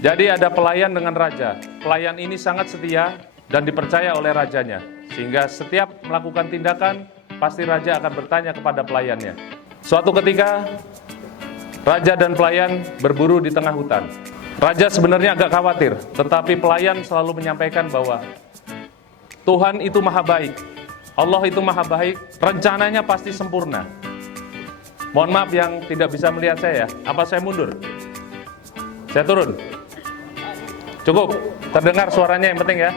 Jadi ada pelayan dengan raja. Pelayan ini sangat setia dan dipercaya oleh rajanya. Sehingga setiap melakukan tindakan, pasti raja akan bertanya kepada pelayannya. Suatu ketika, raja dan pelayan berburu di tengah hutan. Raja sebenarnya agak khawatir, tetapi pelayan selalu menyampaikan bahwa Tuhan itu maha baik, Allah itu maha baik, rencananya pasti sempurna. Mohon maaf yang tidak bisa melihat saya, apa saya mundur? Saya turun? Cukup, terdengar suaranya yang penting ya.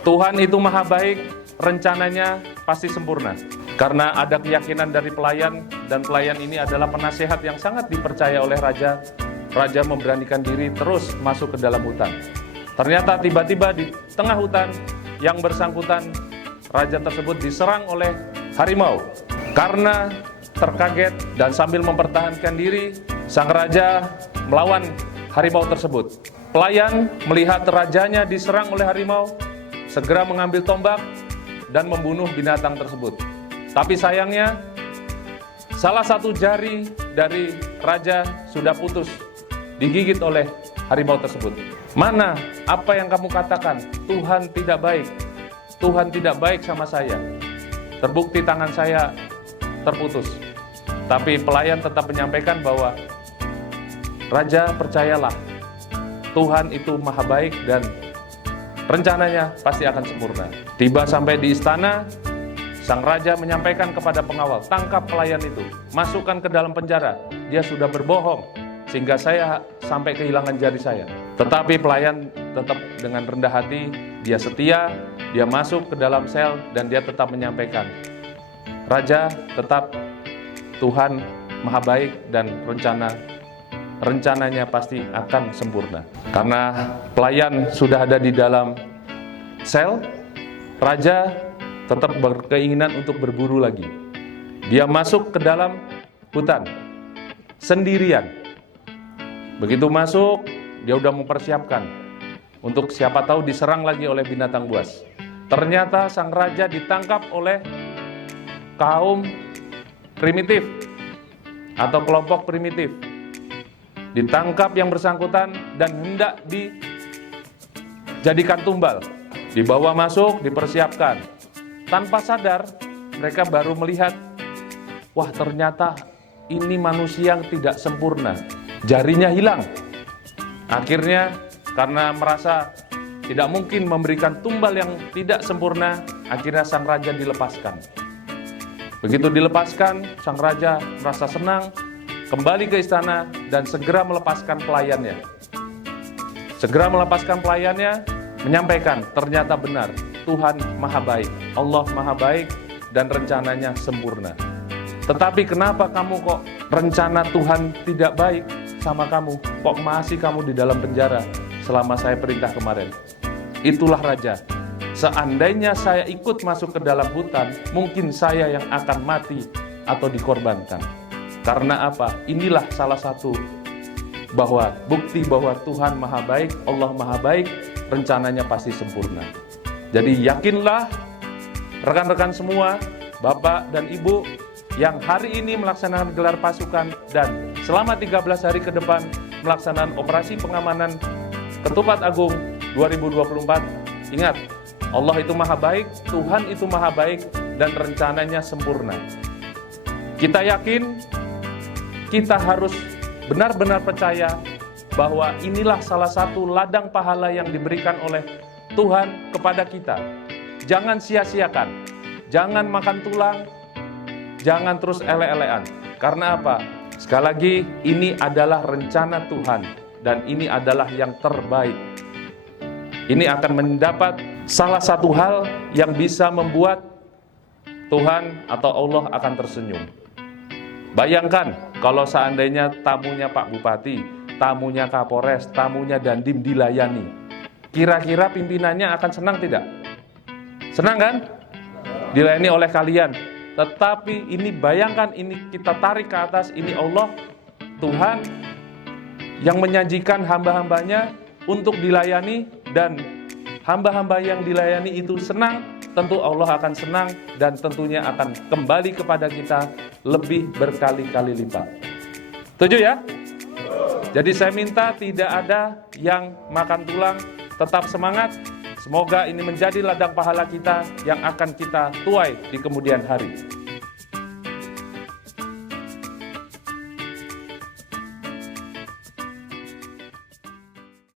Tuhan itu maha baik, rencananya pasti sempurna. Karena ada keyakinan dari pelayan, dan pelayan ini adalah penasehat yang sangat dipercaya oleh raja. Raja memberanikan diri terus masuk ke dalam hutan. Ternyata tiba-tiba di tengah hutan, yang bersangkutan, raja tersebut diserang oleh harimau. Karena terkaget dan sambil mempertahankan diri, sang raja melawan harimau tersebut. Pelayan melihat rajanya diserang oleh harimau, segera mengambil tombak dan membunuh binatang tersebut. Tapi sayangnya, salah satu jari dari raja sudah putus, digigit oleh harimau tersebut. Mana apa yang kamu katakan? Tuhan tidak baik. Tuhan tidak baik sama saya. Terbukti tangan saya terputus. Tapi pelayan tetap menyampaikan bahwa, Raja, percayalah, Tuhan itu maha baik dan rencananya pasti akan sempurna. Tiba sampai di istana, sang raja menyampaikan kepada pengawal, tangkap pelayan itu, masukkan ke dalam penjara. Dia sudah berbohong, sehingga saya sampai kehilangan jari saya. Tetapi pelayan tetap dengan rendah hati, dia setia, dia masuk ke dalam sel, dan dia tetap menyampaikan, Raja, tetap Tuhan maha baik dan rencananya pasti akan sempurna. Karena pelayan sudah ada di dalam sel, raja tetap berkeinginan untuk berburu lagi. Dia masuk ke dalam hutan sendirian. Begitu masuk, dia udah mempersiapkan untuk siapa tahu diserang lagi oleh binatang buas. Ternyata sang raja ditangkap oleh kaum primitif atau kelompok primitif. Ditangkap yang bersangkutan dan hendak dijadikan tumbal. Dibawa masuk, dipersiapkan. Tanpa sadar, mereka baru melihat, wah ternyata ini manusia yang tidak sempurna. Jarinya hilang. Akhirnya, karena merasa tidak mungkin memberikan tumbal yang tidak sempurna, akhirnya sang raja dilepaskan. Begitu dilepaskan, sang raja merasa senang, kembali ke istana dan segera melepaskan pelayannya. Segera melepaskan pelayannya, menyampaikan ternyata benar, Tuhan maha baik, Allah maha baik dan rencananya sempurna. Tetapi kenapa kamu kok rencana Tuhan tidak baik sama kamu? Kok masih kamu di dalam penjara selama saya perintah kemarin? Itulah raja. Seandainya saya ikut masuk ke dalam hutan, mungkin saya yang akan mati atau dikorbankan. Karena apa? Inilah salah satu bukti bahwa Tuhan maha baik, Allah maha baik, rencananya pasti sempurna. Jadi yakinlah rekan-rekan semua, Bapak dan Ibu yang hari ini melaksanakan gelar pasukan dan selama 13 hari ke depan melaksanakan operasi pengamanan Ketupat Agung 2024. Ingat, Allah itu maha baik, Tuhan itu maha baik dan rencananya sempurna. Kita yakin, kita harus benar-benar percaya bahwa inilah salah satu ladang pahala yang diberikan oleh Tuhan kepada kita. Jangan sia-siakan, jangan makan tulang, jangan terus ele-elean. Karena apa? Sekali lagi, ini adalah rencana Tuhan dan ini adalah yang terbaik. Ini akan mendapat salah satu hal yang bisa membuat Tuhan atau Allah akan tersenyum. Bayangkan kalau seandainya tamunya Pak Bupati, tamunya Kapolres, tamunya Dandim dilayani. Kira-kira pimpinannya akan senang tidak? Senang kan? Dilayani oleh kalian. Tetapi ini bayangkan, ini kita tarik ke atas, ini Allah, Tuhan yang menyajikan hamba-hambanya untuk dilayani, dan hamba-hamba yang dilayani itu senang, tentu Allah akan senang dan tentunya akan kembali kepada kita lebih berkali-kali lipat. Setuju ya? Jadi saya minta tidak ada yang makan tulang, tetap semangat. Semoga ini menjadi ladang pahala kita yang akan kita tuai di kemudian hari.